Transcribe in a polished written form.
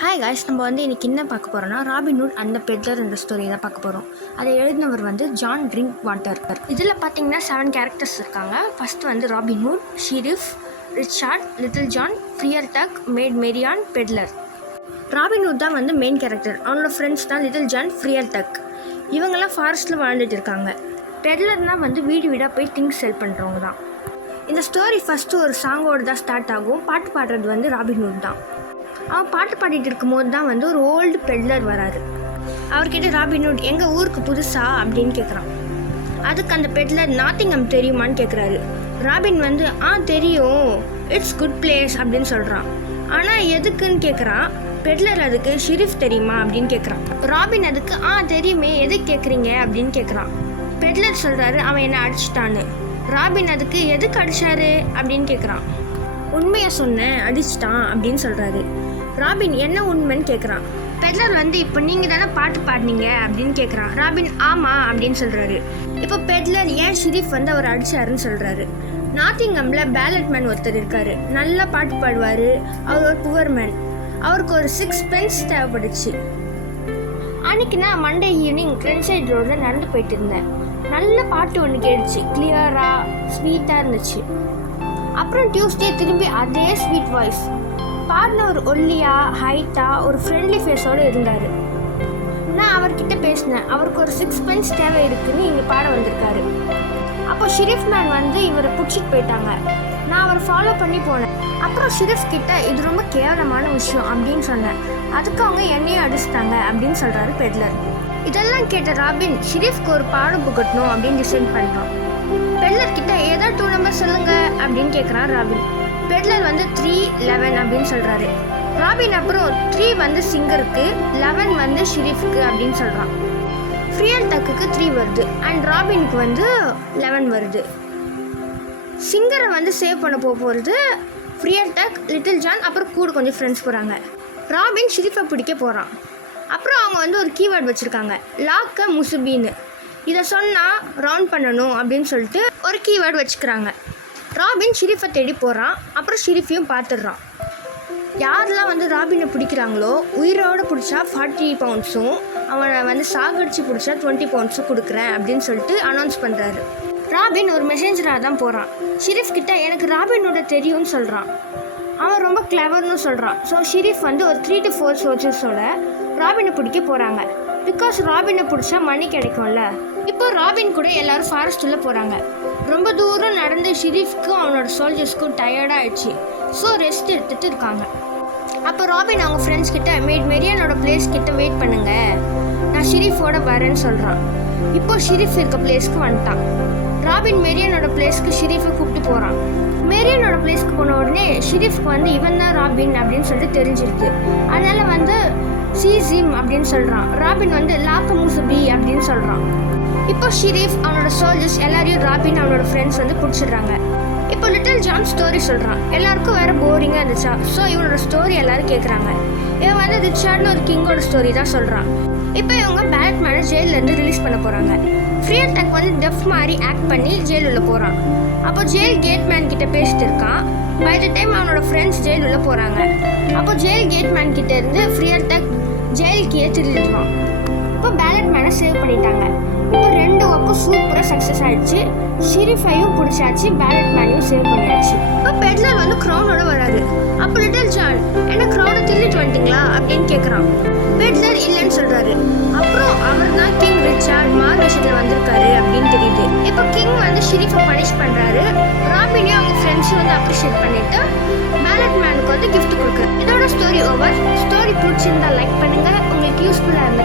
Hi guys, நம்ம இன்றைக்கி என்ன பார்க்க போகிறோன்னா ராபின்ஹுட் அண்ட் த பெட்லர் என்ற ஸ்டோரி தான் பார்க்க போகிறோம். அதை எழுதினவர் ஜான் ட்ரிங்க் வாட்டர். இதில் பார்த்தீங்கன்னா 7 கேரக்டர்ஸ் இருக்காங்க. First Robin Hood, Sheriff, Richard, Little John, Friar Tuck, Maid Marian, peddler. Robin Hood தான் மெயின் கேரக்டர். அவனோட ஃப்ரெண்ட்ஸ் தான் லிட்டில் ஜான், ஃப்ரியர் டக். இவங்கெல்லாம் ஃபாரஸ்ட்டில் வாழ்ந்துட்டு இருக்காங்க. பெட்லர்னால் வீடு வீடாக போய் திங்ஸ் செல் பண்ணுறவங்க தான். இந்த ஸ்டோரி ஃபஸ்ட்டு ஒரு சாங்கோடு தான் ஸ்டார்ட் ஆகும். பாட்டு பாடுறது ராபின்ஹுட் தான். அவன் பாட்டு பாடிட்டு இருக்கும்போது தான் ஒரு ஓல்டு பெட்லர் வராரு. அவர்கிட்ட ராபின்ஹுட் எங்கள் ஊருக்கு புதுசா அப்படின்னு கேட்குறான். அதுக்கு அந்த பெட்லர் நாட்டிங்ஹாம் தெரியுமான்னு கேட்குறாரு. ராபின் தெரியும், இட்ஸ் குட் பிளேஸ் அப்படின்னு சொல்கிறான். ஆனால் எதுக்குன்னு கேட்குறான். பெட்லர் அதுக்கு ஷெரீஃப் தெரியுமா அப்படின்னு கேட்குறான். ராபின் அதுக்கு தெரியுமே, எதுக்கு கேட்குறீங்க அப்படின்னு கேட்குறான். பெட்லர் சொல்கிறாரு அவன் என்னை அடிச்சிட்டான்னு. ராபின் அதுக்கு எதுக்கு அடிச்சாரு அப்படின்னு கேட்குறான். உண்மையாக சொன்னேன், அடிச்சிட்டான் அப்படின்னு சொல்கிறாரு. ராபின் என்ன உண்மைன்னு கேட்குறான். பெட்லர் இப்போ நீங்கள் தானே பாட்டு பாடினீங்க அப்படின்னு கேட்குறான். ராபின் ஆமாம் அப்படின்னு சொல்கிறாரு. இப்போ பெட்லர் ஏன் ஷெரீஃப் அவர் அடிச்சாருன்னு சொல்கிறாரு. நாட்டிங்ஹாமில் பேலட் மேன் ஒருத்தர் இருக்கார். நல்லா பாட்டு பாடுவார். அவர் ஒரு புவர் மேன். அவருக்கு ஒரு 6 pence தேவைப்படுச்சு. அன்றைக்கி நான் மண்டே ஈவினிங் கிரென்சைட் ரோடில் நடந்து போயிட்டு இருந்தேன். நல்ல பாட்டு ஒன்று கேட்டுச்சு. கிளியராக ஸ்வீட்டாக இருந்துச்சு. அப்புறம் டியூஸ்டே திரும்பி அதே ஸ்வீட் வாய்ஸ். பாடினவர் ஒல்லியாக ஹைட்டாக ஒரு ஃப்ரெண்ட்லி ஃபேஸோடு இருந்தார். நான் அவர்கிட்ட பேசினேன். அவருக்கு ஒரு 6 pence தேவை இருக்குன்னு இங்கே பாட வந்திருக்காரு. அப்போ ஷெரீஃப் மேன் இவரை பிடிச்சிட்டு போயிட்டாங்க. நான் அவரை ஃபாலோ பண்ணி போனேன். அப்புறம் ஷெரீஃப் கிட்ட இது ரொம்ப கேவலமான விஷயம் அப்படின்னு சொன்னேன். அதுக்கு அவங்க என்னையும் அடிச்சிட்டாங்க அப்படின்னு சொல்கிறாரு பெட்லர். இதெல்லாம் கேட்ட ராபின் ஷெரீஃப்க்கு ஒரு பாடம் புகட்டணும் அப்படின்னு டிசைட் பண்ணுறான். பெட்லர் கிட்ட ஏதோ 2 நம்பர் சொல்லுங்க அப்படின்னு கேட்குறான் ராபின். பெட்லர் 3, 11 அப்படின்னு சொல்கிறாரு. ராபின் அப்புறம் 3 சிங்கருக்கு, 11 ஷெரீஃப்க்கு அப்படின்னு சொல்கிறான். ஃப்ரியர் டக்குக்கு 3 வருது அண்ட் ராபினுக்கு 11 வருது. சிங்கரை சேவ் பண்ண போகிறது ஃப்ரியர் டக், லிட்டில் ஜான், அப்புறம் கூட கொஞ்சம் ஃப்ரெண்ட்ஸ் போகிறாங்க. ராபின் ஷெரீஃபை பிடிக்க போகிறான். அப்புறம் அவங்க ஒரு கீவேர்டு வச்சுருக்காங்க, லாக்க முசுபின்னு. இதை சொன்னால் ரவுண்ட் பண்ணணும் அப்படின்னு சொல்லிட்டு ஒரு கீவேர்டு வச்சுக்கிறாங்க. ராபின் ஷெரீஃபை தேடி போகிறான். அப்புறம் ஷெரீஃபையும் பார்த்துடுறான். யாரெல்லாம் ராபினை பிடிக்கிறாங்களோ உயிரோடு பிடிச்சா 40 poundsம், அவனை சாகடிச்சு பிடிச்சா 20 poundsம் கொடுக்குறேன் அப்படின்னு சொல்லிட்டு அனௌன்ஸ் பண்ணுறாரு. ராபின் ஒரு மெசேஞ்சராக தான் போகிறான். ஷெரீஃப் கிட்ட எனக்கு ராபினோட தெரியும்னு சொல்கிறான். அவன் ரொம்ப கிளவர்னு சொல்கிறான். ஸோ ஷெரீஃப் ஒரு 3 to 4 சோல்ஜர்ஸோட ராபினை பிடிக்க போகிறாங்க. பிகாஸ் ராபினை பிடிச்சா மணி கிடைக்கும்ல. இப்போ ராபின் கூட எல்லோரும் ஃபாரஸ்ட்டுள்ளே போகிறாங்க. ரொம்ப தூரம் நடந்து ஷெரீஃப்க்கும் அவனோட சோல்ஜர்ஸ்க்கும் டயர்டாகிடுச்சு. ஸோ ரெஸ்ட் எடுத்துகிட்டு இருக்காங்க. அப்போ ராபின் அவங்க ஃப்ரெண்ட்ஸ் கிட்ட மேட் மேரியானோட பிளேஸ் கிட்ட வெயிட் பண்ணுங்க, நான் ஷெரீஃபோட வரேன்னு சொல்கிறான். இப்போ ஷெரீஃப் இருக்க பிளேஸ்க்கு வந்துட்டான். ராபின் மேரியானோட பிளேஸ்க்கு ஷெரீஃபை கூப்பிட்டு போகிறான். மேரியானோட பிளேஸ்க்கு போன உடனே ஷெரீஃப்க்கு இவன் தான் ராபின் அப்படின்னு சொல்லிட்டு தெரிஞ்சிருக்கு. அதனால் சீசிம் அப்படின்னு சொல்கிறான். ராபின் லாக்க முசுபி அப்படின்னு சொல்கிறான். இப்போ ஷெரீஃப் அவனோட சோல்ஜர்ஸ் எல்லாரையும் ராபின் அவனோட ஃப்ரெண்ட்ஸ் பிடிச்சிடுறாங்க. இப்போ லிட்டில் ஜான் ஸ்டோரி சொல்கிறான். எல்லாருக்கும் வேறு போரிங்காக இருந்துச்சா. ஸோ இவனோட ஸ்டோரி எல்லோரும் கேட்குறாங்க. இவன் ரிச்சர்ட்னு ஒரு கிங்கோட ஸ்டோரி தான் சொல்கிறான். இப்போ இவங்க பேலட் மேனை ஜெயிலேருந்து ரிலீஸ் பண்ண போகிறாங்க. ஃப்ரியர் டக் டெஃப் மாதிரி ஆக்ட் பண்ணி ஜெயில் உள்ள போகிறான். அப்போ ஜெயில் கேட் மேன் கிட்ட பேசிட்டு இருக்கான். பை த டைம் அவனோட ஃப்ரெண்ட்ஸ் ஜெயில் உள்ள போகிறாங்க. அப்போ ஜெயில் கேட் மேன் கிட்ட இருந்து ஃப்ரியர் டக் ஜெயில் கீழே திருடிடுவான். இப்போ பேலட் மேனை சேவ் பண்ணிட்டாங்க. இப்போ 2 ஒர்க்கும் சூப்பராக சக்ஸஸ் ஆகிடுச்சு. ஷெரீஃபையும் பிடிச்சாச்சு, பேலட் மேனையும் சேவ் பண்ணியாச்சு. இப்போ பெட்லர் க்ரௌனோட வராரு. அப்போ லிட்டில் ஜான் என்ன க்ரௌனை திருடிட்டு வந்துட்டீங்களா அப்படின்னு கேட்குறான். பெட்லர் இல்லைன்னு சொல்கிறாரு. அப்புறம் அவர் தான் கிங் ரிச்சர்ட் மார்கஷத்தில் வந்திருக்காரு அப்படின்னு தெரியுது. இப்போ கிங் ஷெரீஃபை பனிஷ் பண்ணுறாரு. ராபினையும் அவங்க ஃப்ரெண்ட்ஸையும் அப்ரிஷியேட் பண்ணிவிட்டு பேலட் மேனுக்கு கிஃப்ட் கொடுக்குறாரு. இதோட ஸ்டோரி ஓவர். ஸ்டோரி பிடிச்சிருந்தா லைக் பண்ணுங்கள். உங்களுக்கு யூஸ்ஃபுல்லாக இருந்த